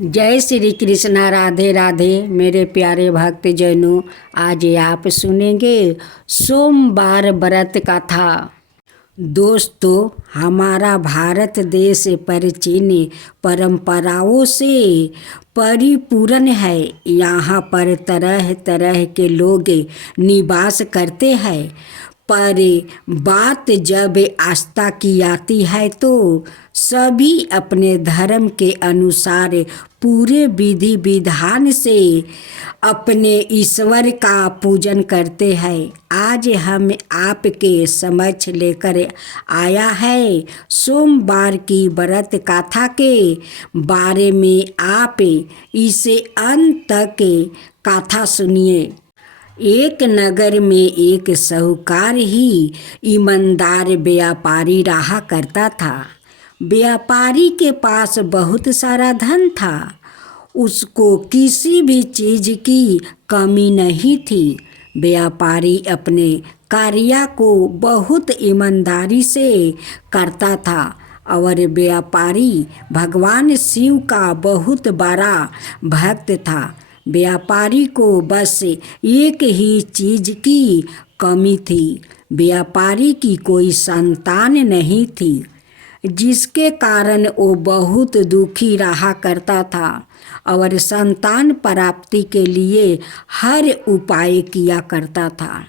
जय श्री कृष्णा। राधे राधे मेरे प्यारे भक्त जनों, आज आप सुनेंगे सोमवार व्रत कथा। दोस्तों, हमारा भारत देश प्राचीन परंपराओं से परिपूर्ण है। यहाँ पर तरह तरह के लोग निवास करते हैं, पर बात जब आस्था की आती है तो सभी अपने धर्म के अनुसार पूरे विधि विधान से अपने ईश्वर का पूजन करते हैं। आज हम आपके समक्ष लेकर आया है सोमवार की व्रत कथा के बारे में। आप इसे अंत तक कथा सुनिए। एक नगर में एक साहूकार ही ईमानदार व्यापारी रहा करता था। व्यापारी के पास बहुत सारा धन था। उसको किसी भी चीज़ की कमी नहीं थी। व्यापारी अपने कार्य को बहुत ईमानदारी से करता था और व्यापारी भगवान शिव का बहुत बड़ा भक्त था। व्यापारी को बस एक ही चीज़ की कमी थी। व्यापारी की कोई संतान नहीं थी, जिसके कारण वो बहुत दुखी रहा करता था और संतान प्राप्ति के लिए हर उपाय किया करता था।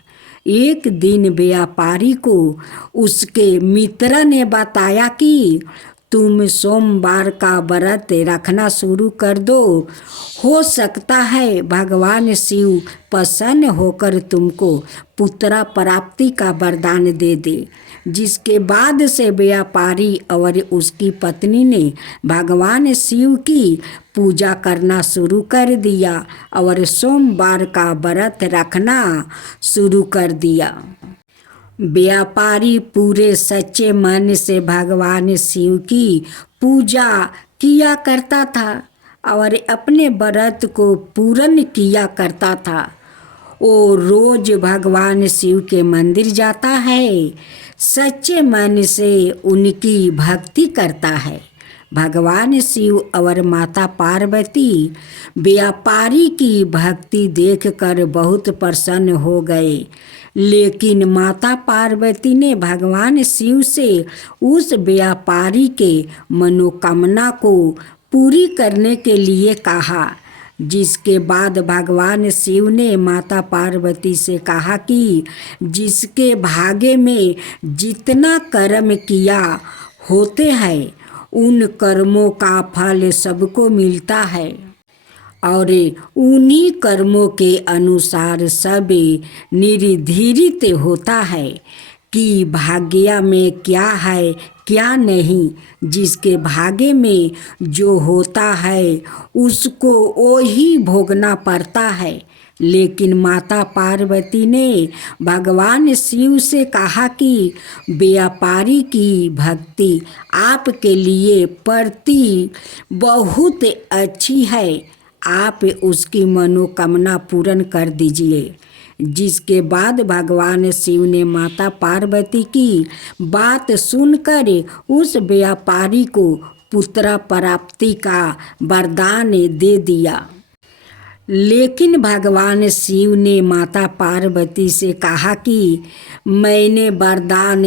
एक दिन व्यापारी को उसके मित्र ने बताया कि तुम सोमवार का व्रत रखना शुरू कर दो। हो सकता है भगवान शिव प्रसन्न होकर तुमको पुत्र प्राप्ति का वरदान दे दे। जिसके बाद से व्यापारी और उसकी पत्नी ने भगवान शिव की पूजा करना शुरू कर दिया और सोमवार का व्रत रखना शुरू कर दिया। व्यापारी पूरे सच्चे मन से भगवान शिव की पूजा किया करता था और अपने व्रत को पूर्ण किया करता था। वो रोज भगवान शिव के मंदिर जाता है, सच्चे मन से उनकी भक्ति करता है। भगवान शिव और माता पार्वती व्यापारी की भक्ति देखकर बहुत प्रसन्न हो गए, लेकिन माता पार्वती ने भगवान शिव से उस व्यापारी के मनोकामना को पूरी करने के लिए कहा। जिसके बाद भगवान शिव ने माता पार्वती से कहा कि जिसके भाग्य में जितना कर्म किया होते हैं उन कर्मों का फल सबको मिलता है और उन्हीं कर्मों के अनुसार सब निर्धारित होता है कि भाग्य में क्या है क्या नहीं। जिसके भाग्य में जो होता है उसको वो ही भोगना पड़ता है। लेकिन माता पार्वती ने भगवान शिव से कहा कि व्यापारी की भक्ति आपके लिए प्रति बहुत अच्छी है, आप उसकी मनोकामना पूर्ण कर दीजिए। जिसके बाद भगवान शिव ने माता पार्वती की बात सुनकर उस व्यापारी को पुत्र प्राप्ति का वरदान दे दिया। लेकिन भगवान शिव ने माता पार्वती से कहा कि मैंने वरदान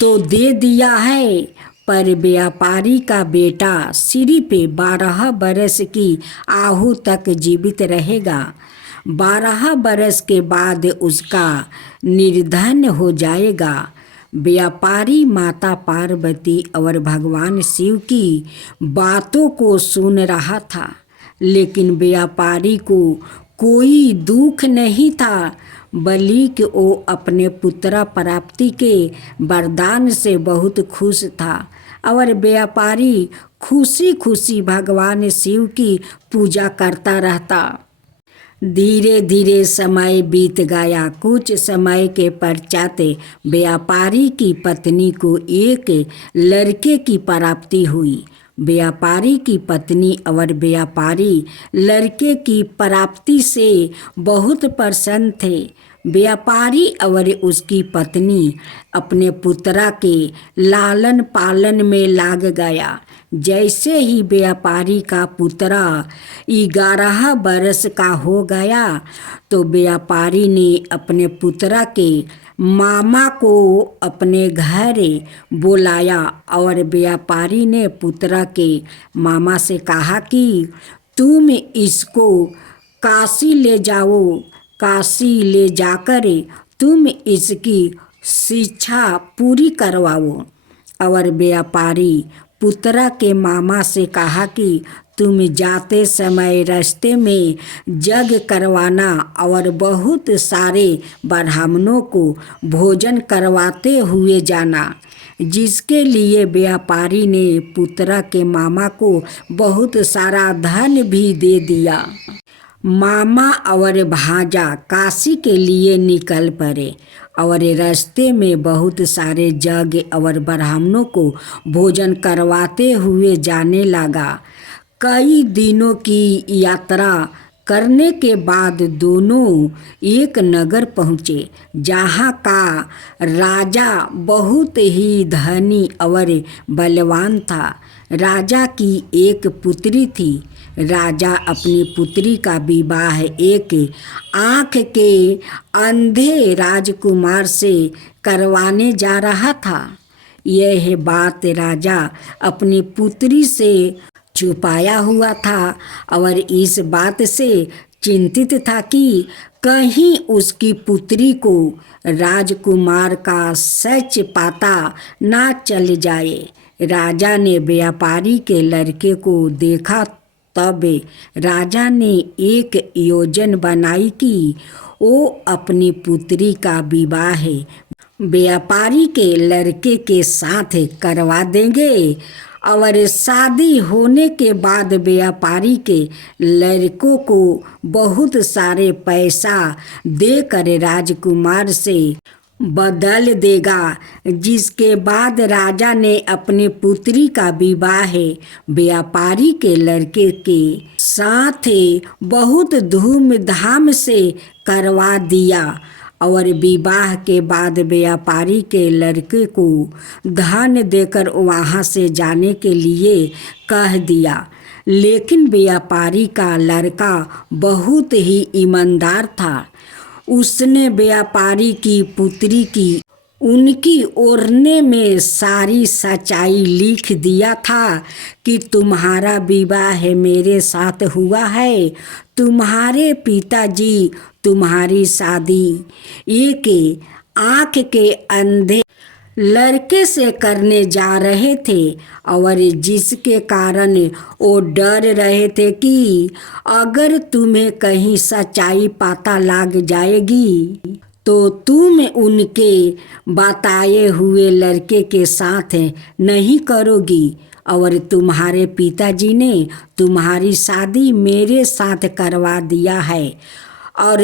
तो दे दिया है, पर व्यापारी का बेटा सिर्फ 12 बरस की आयु तक जीवित रहेगा। 12 बरस के बाद उसका निर्धन हो जाएगा। व्यापारी माता पार्वती और भगवान शिव की बातों को सुन रहा था, लेकिन व्यापारी को कोई दुख नहीं था, बल्कि वो अपने पुत्र प्राप्ति के वरदान से बहुत खुश था और व्यापारी खुशी खुशी भगवान शिव की पूजा करता रहता। धीरे धीरे समय बीत गया। कुछ समय के पश्चात व्यापारी की पत्नी को एक लड़के की प्राप्ति हुई। व्यापारी की पत्नी और व्यापारी लड़के की प्राप्ति से बहुत प्रसन्न थे। व्यापारी और उसकी पत्नी अपने पुत्रा के लालन पालन में लाग गया। जैसे ही व्यापारी का पुत्रा 11 बरस का हो गया तो व्यापारी ने अपने पुत्रा के मामा को अपने घर बुलाया और व्यापारी ने पुत्रा के मामा से कहा कि तुम इसको काशी ले जाओ, काशी ले जाकर तुम इसकी शिक्षा पूरी करवाओ। और व्यापारी पुत्रा के मामा से कहा कि तुम जाते समय रास्ते में जग करवाना और बहुत सारे ब्राह्मणों को भोजन करवाते हुए जाना। जिसके लिए व्यापारी ने पुत्रा के मामा को बहुत सारा धन भी दे दिया। मामा और भांजा काशी के लिए निकल पड़े और रास्ते में बहुत सारे जग और ब्राह्मणों को भोजन करवाते हुए जाने लगा। कई दिनों की यात्रा करने के बाद दोनों एक नगर पहुँचे जहाँ का राजा बहुत ही धनी और बलवान था। राजा की एक पुत्री थी। राजा अपनी पुत्री का विवाह एक आँख के अंधे राजकुमार से करवाने जा रहा था। यह बात राजा अपनी पुत्री से छुपाया हुआ था और इस बात से चिंतित था कि कहीं उसकी पुत्री को राजकुमार का सच पता ना चल जाए। राजा ने व्यापारी के लड़के को देखा तब राजा ने एक योजना बनाई कि वो अपनी पुत्री का विवाह व्यापारी के लड़के के साथ करवा देंगे और शादी होने के बाद व्यापारी के लड़कों को बहुत सारे पैसा देकर राजकुमार से बदल देगा। जिसके बाद राजा ने अपनी पुत्री का विवाह व्यापारी के लड़के के साथ बहुत धूमधाम से करवा दिया और विवाह के बाद व्यापारी के लड़के को धन देकर वहाँ से जाने के लिए कह दिया। लेकिन व्यापारी का लड़का बहुत ही ईमानदार था। उसने व्यापारी की पुत्री की उनकी ओरने में सारी सच्चाई लिख दिया था कि तुम्हारा विवाह मेरे साथ हुआ है। तुम्हारे पिताजी तुम्हारी शादी एक आँख के अंधे लड़के से करने जा रहे थे और जिसके कारण वो डर रहे थे कि अगर तुम्हें कहीं सच्चाई पता लग जाएगी तो तुम उनके बताए हुए लड़के के साथ नहीं करोगी और तुम्हारे पिताजी ने तुम्हारी शादी मेरे साथ करवा दिया है और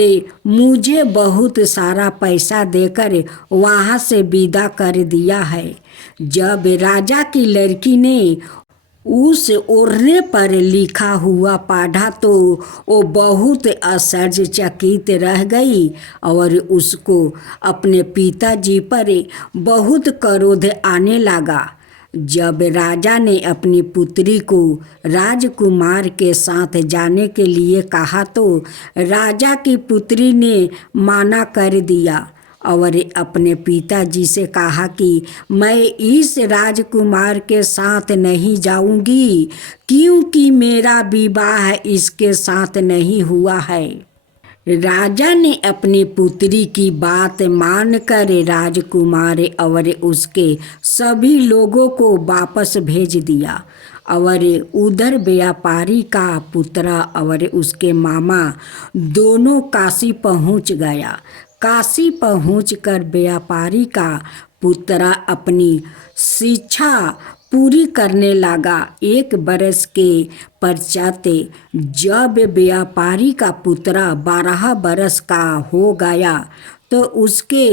मुझे बहुत सारा पैसा देकर वहाँ से विदा कर दिया है। जब राजा की लड़की ने उस ओढ़ने पर लिखा हुआ पढ़ा तो वो बहुत आश्चर्यचकित रह गई और उसको अपने पिताजी पर बहुत क्रोध आने लगा। जब राजा ने अपनी पुत्री को राजकुमार के साथ जाने के लिए कहा तो राजा की पुत्री ने माना कर दिया और अपने पिताजी से कहा कि मैं इस राजकुमार के साथ नहीं जाऊंगी क्योंकि मेरा विवाह इसके साथ नहीं हुआ है। राजा ने अपनी पुत्री की बात मानकर राजकुमार और उसके सभी लोगों को वापस भेज दिया और उधर व्यापारी का पुत्र और उसके मामा दोनों काशी पहुंच गया। काशी पहुंचकर व्यापारी का पुत्र अपनी शिक्षा पूरी करने लगा। 1 बरस के पश्चात जब व्यापारी का पुत्र 12 बरस का हो गया तो उसके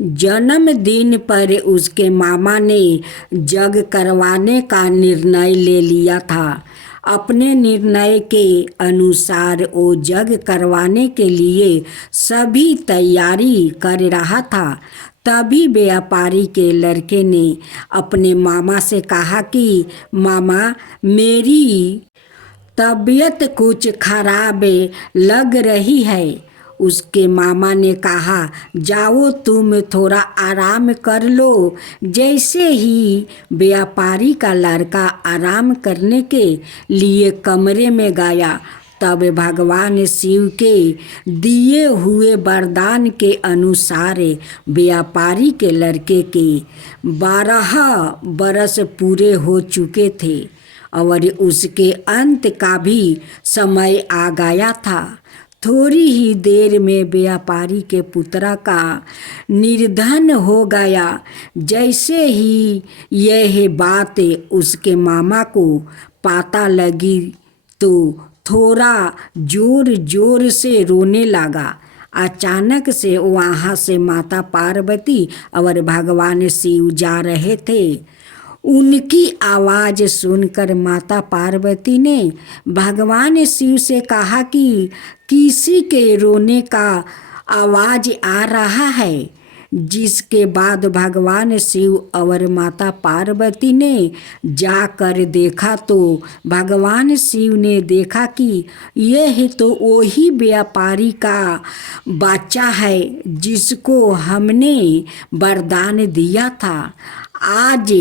जन्मदिन पर उसके मामा ने जग करवाने का निर्णय ले लिया था अपने निर्णय के अनुसार वो यज्ञ करवाने के लिए सभी तैयारी कर रहा था। तभी व्यापारी के लड़के ने अपने मामा से कहा कि मामा, मेरी तबीयत कुछ खराब लग रही है। उसके मामा ने कहा, जाओ तुम थोड़ा आराम कर लो। जैसे ही व्यापारी का लड़का आराम करने के लिए कमरे में गया, तब भगवान शिव के दिए हुए वरदान के अनुसार व्यापारी के लड़के के 12 बरस पूरे हो चुके थे और उसके अंत का भी समय आ गया था। थोड़ी ही देर में व्यापारी के पुत्र का निर्धन हो गया। जैसे ही यह बात उसके मामा को पता लगी तो थोड़ा जोर जोर से रोने लगा। अचानक से वहाँ से माता पार्वती और भगवान शिव जा रहे थे। उनकी आवाज़ सुनकर माता पार्वती ने भगवान शिव से कहा कि किसी के रोने का आवाज़ आ रहा है। जिसके बाद भगवान शिव और माता पार्वती ने जाकर देखा तो भगवान शिव ने देखा कि यह तो वही व्यापारी का बच्चा है जिसको हमने वरदान दिया था। आज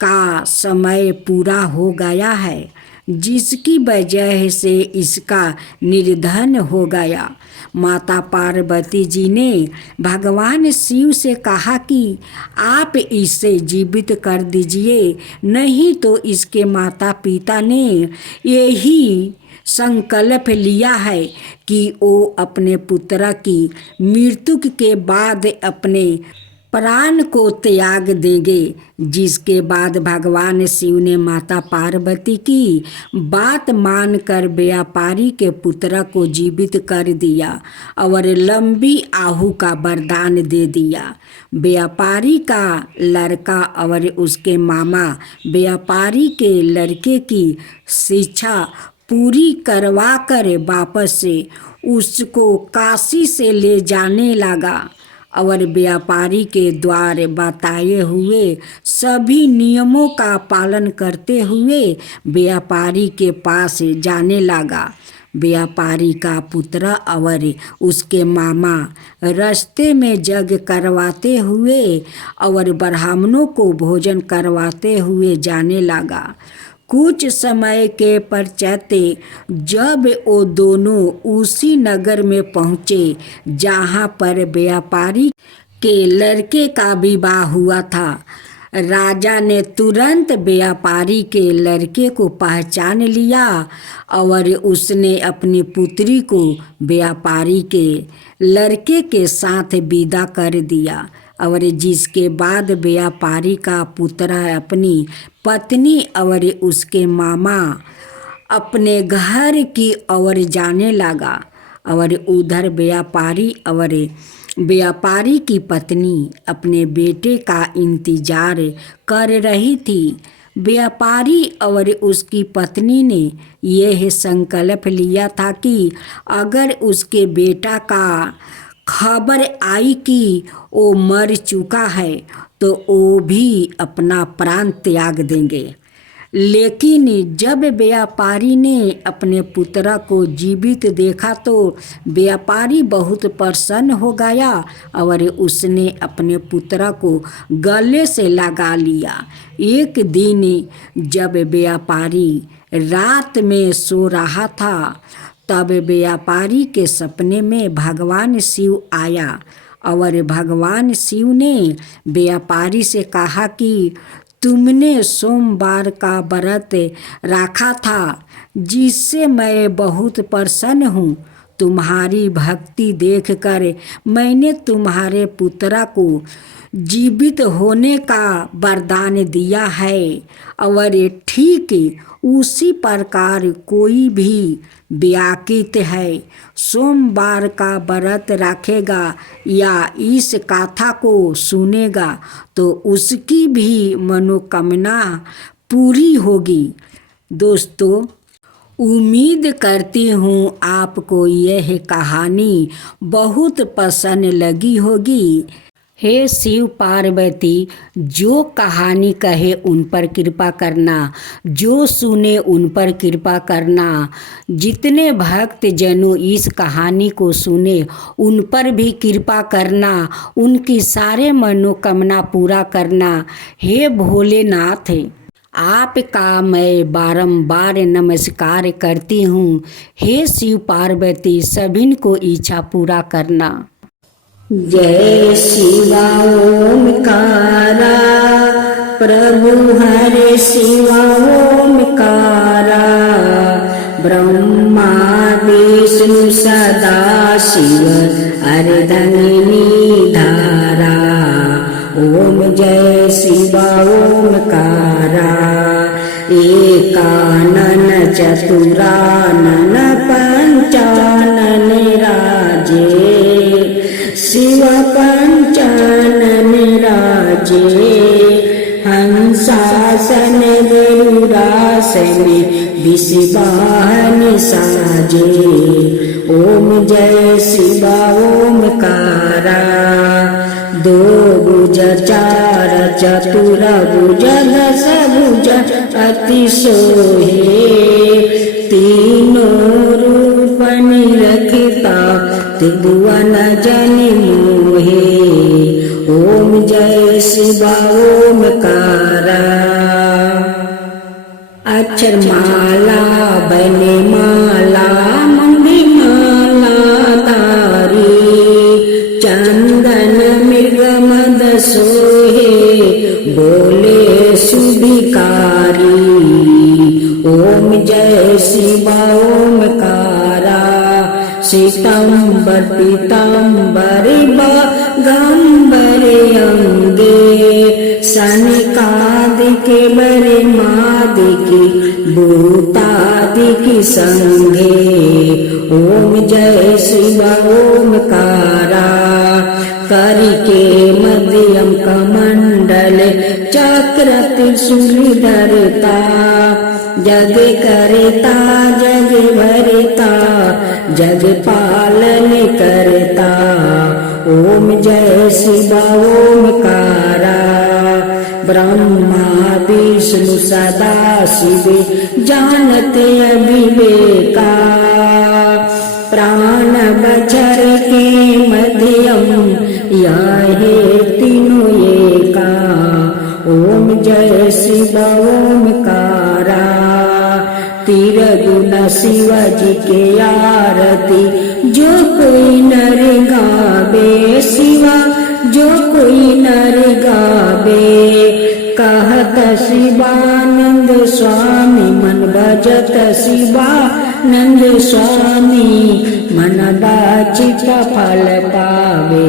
का समय पूरा हो गया है, जिसकी वजह से इसका निर्धन हो गया। माता पार्वती जी ने भगवान शिव से कहा कि आप इसे जीवित कर दीजिए, नहीं तो इसके माता पिता ने यही संकल्प लिया है कि वो अपने पुत्र की मृत्यु के बाद अपने प्राण को त्याग देंगे। जिसके बाद भगवान शिव ने माता पार्वती की बात मानकर व्यापारी के पुत्र को जीवित कर दिया और लंबी आयु का वरदान दे दिया। व्यापारी का लड़का और उसके मामा व्यापारी के लड़के की शिक्षा पूरी करवा कर वापस से उसको काशी से ले जाने लगा और व्यापारी के द्वारा बताए हुए सभी नियमों का पालन करते हुए व्यापारी के पास जाने लगा। व्यापारी का पुत्र और उसके मामा रास्ते में यज्ञ करवाते हुए और ब्राह्मणों को भोजन करवाते हुए जाने लगा। कुछ समय के पश्चात जब वो दोनों उसी नगर में पहुँचे जहाँ पर व्यापारी के लड़के का विवाह हुआ था, राजा ने तुरंत व्यापारी के लड़के को पहचान लिया और उसने अपनी पुत्री को व्यापारी के लड़के के साथ विदा कर दिया। और जिसके बाद व्यापारी का पुत्र अपनी पत्नी और उसके मामा अपने घर की ओर जाने लगा और उधर व्यापारी और व्यापारी की पत्नी अपने बेटे का इंतजार कर रही थी। व्यापारी और उसकी पत्नी ने यह संकल्प लिया था कि अगर उसके बेटा का खबर आई कि वो मर चुका है तो वो भी अपना प्राण त्याग देंगे। लेकिन जब व्यापारी ने अपने पुत्र को जीवित देखा तो व्यापारी बहुत प्रसन्न हो गया और उसने अपने पुत्र को गले से लगा लिया। एक दिन जब व्यापारी रात में सो रहा था तब व्यापारी के सपने में भगवान शिव आया और भगवान शिव ने व्यापारी से कहा कि तुमने सोमवार का व्रत रखा था जिससे मैं बहुत प्रसन्न हूँ। तुम्हारी भक्ति देखकर मैंने तुम्हारे पुत्र को जीवित होने का वरदान दिया है और ठीक उसी प्रकार कोई भी व्याकृत है सोमवार का व्रत रखेगा या इस कथा को सुनेगा तो उसकी भी मनोकामना पूरी होगी। दोस्तों, उम्मीद करती हूँ आपको यह कहानी बहुत पसंद लगी होगी। हे शिव पार्वती, जो कहानी कहे उन पर कृपा करना, जो सुने उन पर कृपा करना। जितने भक्त जनों इस कहानी को सुने उन पर भी कृपा करना, उनकी सारे मनोकामना पूरा करना। हे भोलेनाथ, आपका मैं बारंबार नमस्कार करती हूँ। हे शिव पार्वती, सभी को इच्छा पूरा करना। जय शिवा ओमकारा, प्रभु हरे शिवा ओमकारा। ब्रह्मा विष्णु सदा शिव अर्धंगिनी धारा। ओम जय शिवा ओमकारा। एकानन चतुरानन पंचानन राजे, शिव पंचानन राजे। हंसासन गरुड़ासन विषवाहन साजे। ओम जय शिवा ओमकारा। दो भुज चार चतुर भुज दस भुज अति सोहे। तीनों रूप निरखता त्रिभुवन जन मोहे। ओम जय शिवा ओमकारा। अक्षर माला बने माला मंदी माला तारी। चंदन मृग मद सोहे बोले सुभिकारी। ओम जय शिवा ओमकारा। श्वेतांबर पीतांबर बागंबर अंगे। सनकादिक बरे मादिक भूतादिक संगे। ओम जय शिवा ओमकारा। करके मध्यम कमंडल चक्र त्रिशूल धरता। जग करता जग भरता, जग पालन करता। ओम जय शिवा ओमकारा। ब्रह्मा विष्णु सदा शिव जानते अविवेका। प्राण बचर के मध्यम याहे तीनों एका। ओम जय शिवा ओमकारा। तिरगुण शिव जी के आरती जो कोई नर गावे। शिवा जो कोई नर गावे। कहत शिवानंद स्वामी मन भजत शिवानंद स्वामी। मन वांछित फल पावे।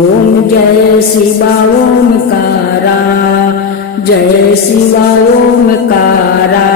ओम जय शिवा ओमकारा। जय शिवा ओमकारा।